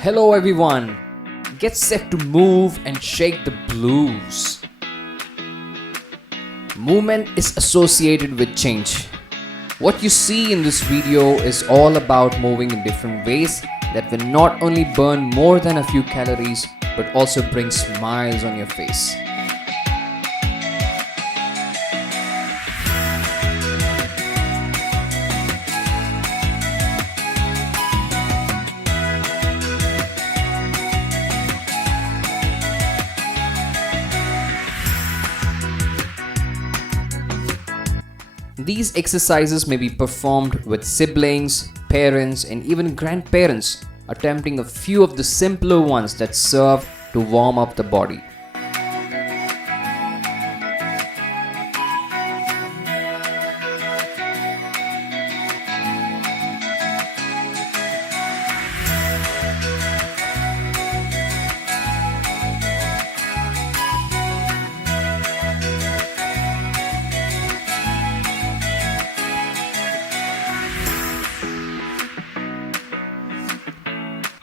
Hello everyone, get set to move and shake the blues. Movement is associated with change. What you see in this video is all about moving in different ways that will not only burn more than a few calories but also bring smiles on your face. These exercises may be performed with siblings, parents, and even grandparents, attempting a few of the simpler ones that serve to warm up the body.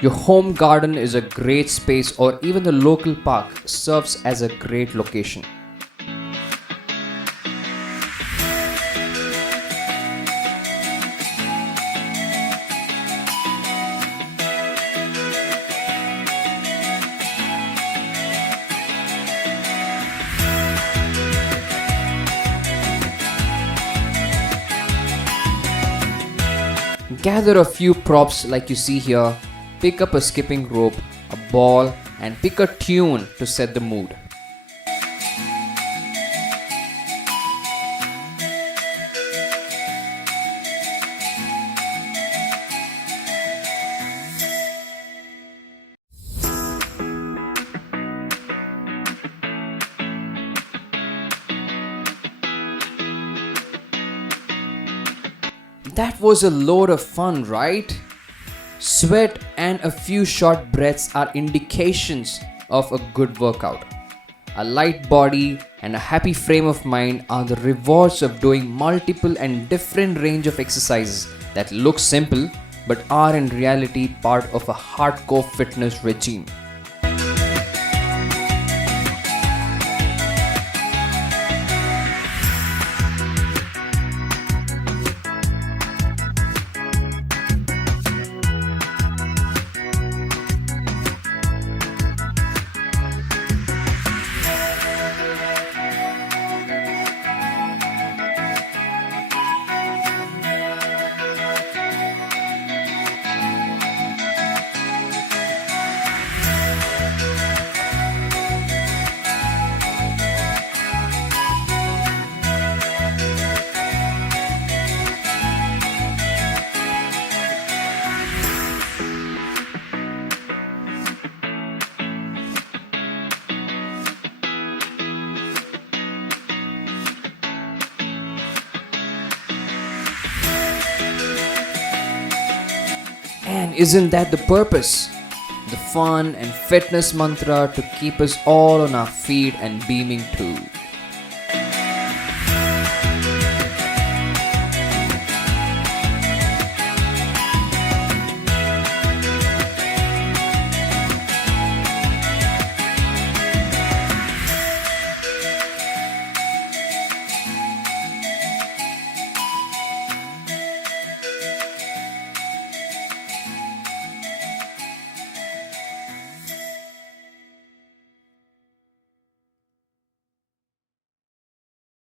Your home garden is a great space, or even the local park serves as a great location. Gather a few props like you see here. Pick up a skipping rope, a ball, and pick a tune to set the mood. That was a load of fun, right? Sweat and a few short breaths are indications of a good workout. A light body and a happy frame of mind are the rewards of doing multiple and different range of exercises that look simple but are in reality part of a hardcore fitness regime. And isn't that the purpose? The fun and fitness mantra to keep us all on our feet and beaming too.